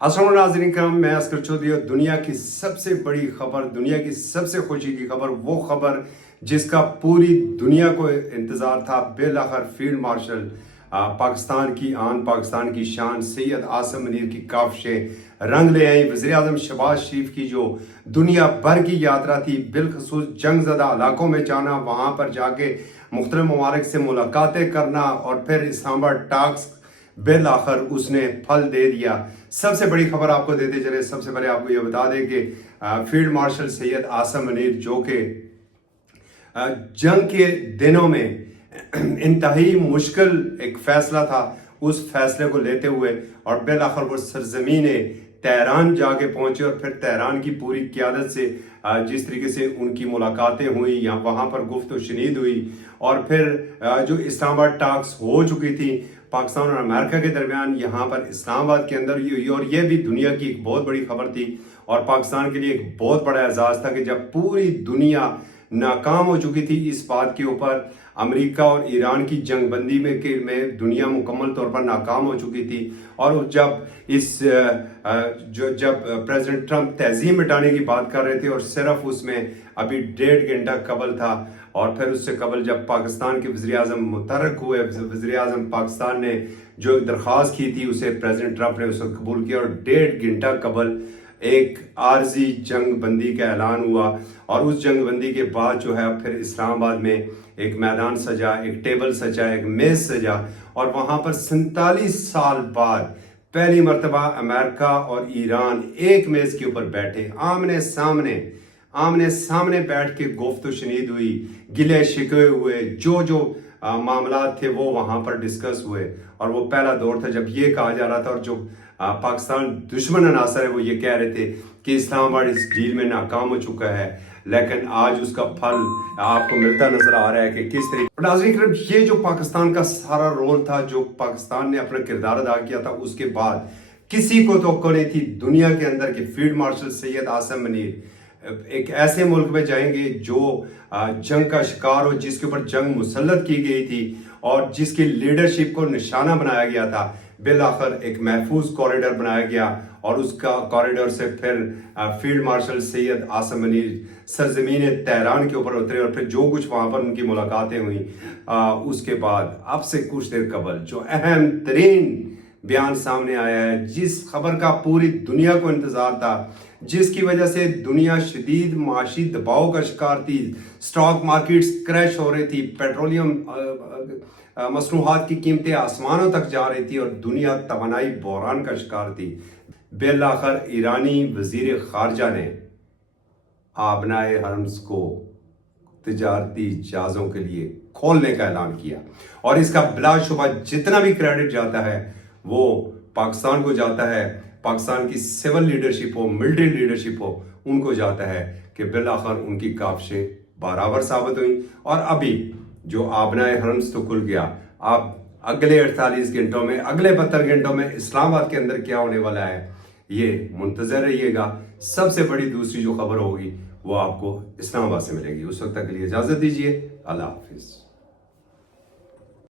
अस्सलाम नाज़रीन करम, मैं अस्कर चौधरी और दुनिया की सबसे बड़ी खबर, दुनिया की सबसे खुशी की खबर, वो खबर जिसका पूरी दुनिया को इंतज़ार था। बिलाखिर फील्ड मार्शल पाकिस्तान की आन, पाकिस्तान की शान सैयद आसिम मुनीर की काविशें रंग ले आई। वज़ीर आज़म शहबाज शरीफ की जो दुनिया भर की यात्रा थी, बिलखसूस जंग ज़दा इलाकों में जाना, वहाँ पर जाके मुख्तलिफ ममालिक से मुलाकातें करना और फिर इस्लामाबाद टॉक्स बिल आखिर उसने फल दे दिया। सबसे बड़ी खबर आपको देते चले। सबसे पहले आपको ये बता दें कि फील्ड मार्शल सैयद आसिम मुनीर जो कि जंग के दिनों में इंतहाई मुश्किल एक फैसला था, उस फैसले को लेते हुए और बिल आखिर वो सरजमीन तेहरान जाके पहुंचे और फिर तेहरान की पूरी क़यादत से जिस तरीके से उनकी मुलाकातें हुई या वहाँ पर गुफ्त व शनीद हुई और फिर जो इस्लामाबाद टॉक्स हो चुकी थी पाकिस्तान और अमेरिका के दरमियान यहाँ पर इस्लामाबाद के अंदर, और ये भी दुनिया की एक बहुत बड़ी खबर थी और पाकिस्तान के लिए एक बहुत बड़ा एजाज़ था कि जब पूरी दुनिया नाकाम हो चुकी थी इस बात के ऊपर, अमेरिका और ईरान की जंगबंदी में दुनिया मुकम्मल तौर पर नाकाम हो चुकी थी। और जब जब प्रेसिडेंट ट्रंप तहज़ीब मिटाने की बात कर रहे थे और सिर्फ उसमें अभी 1.5 घंटा कबल था, और फिर उससे कबल जब पाकिस्तान के वज़ीर आज़म मुतहर्रिक हुए, वज़ीर आज़म पाकिस्तान ने जो एक दरख्वास्त की थी उसे प्रेसिडेंट ट्रंप ने उसे कबूल किया और 1.5 घंटा कबल एक आर्जी जंग बंदी का ऐलान हुआ। और उस जंग बंदी के बाद जो है फिर इस्लामाबाद में एक मैदान सजा, एक टेबल सजा, एक मेज़ सजा और वहाँ पर 47 साल बाद पहली मरतबा अमेरिका और ईरान एक मेज़ के ऊपर बैठे, आमने सामने बैठ के गुफ्त शनीद हुई, गिले शिकवे हुए, जो मामला थे वो वहाँ पर डिस्कस हुए। और वो पहला दौर था जब ये कहा जा रहा था, और जो पाकिस्तान दुश्मन अनासर है वो ये कह रहे थे कि इस्लामाबाद इस डील में नाकाम हो चुका है, लेकिन आज उसका फल आपको मिलता नजर आ रहा है कि किस तरीके। नाज़रीन, ये जो पाकिस्तान का सारा रोल था, जो पाकिस्तान ने अपना किरदार अदा किया था, उसके बाद किसी को तो नहीं थी दुनिया के अंदर कि फील्ड मार्शल सैयद आसिम मुनीर एक ऐसे मुल्क में जाएंगे जो जंग का शिकार हो, जिसके ऊपर जंग मुसल्लत की गई थी और जिसकी लीडरशिप को निशाना बनाया गया था। बिल आखिर एक महफूज कॉरिडोर बनाया गया और उसका कॉरिडोर से फिर फील्ड मार्शल सैयद आसिम मुनीर सरजमीन तेहरान के ऊपर उतरे और फिर जो कुछ वहाँ पर उनकी मुलाकातें हुई, उसके बाद अब से कुछ देर कबल जो अहम तरीन बयान सामने आया है, जिस खबर का पूरी दुनिया को इंतज़ार था, जिसकी वजह से दुनिया शदीद माशी दबाव का शिकार थी, स्टॉक मार्केट्स क्रैश हो रही थी, पेट्रोलियम मसनूहात की कीमतें आसमानों तक जा रही थी और दुनिया तवानाई बहरान का शिकार थी। बिल आखिर ईरानी वजीर खारजा ने आबनाए हरम्स को तिजारती जहाज़ों के लिए खोलने का ऐलान किया और इसका बिलाशुबा जितना भी क्रेडिट जाता है वो पाकिस्तान को जाता है, पाकिस्तान की सिविल लीडरशिप हो, मिलिट्री लीडरशिप हो, उनको जाता है कि बिल आखिर उनकी काविशें बराबर साबित हुई। और अभी जो आबनाए हरम्स तो खुल गया, अब अगले 48 घंटों में, अगले 72 घंटों में इस्लामाबाद के अंदर क्या होने वाला है ये मुंतज़र रहिएगा। सबसे बड़ी दूसरी जो खबर होगी वो आपको इस्लामाबाद से मिलेगी। उस वक्त तक के लिए इजाज़त दीजिए। अल्लाह हाफिज़।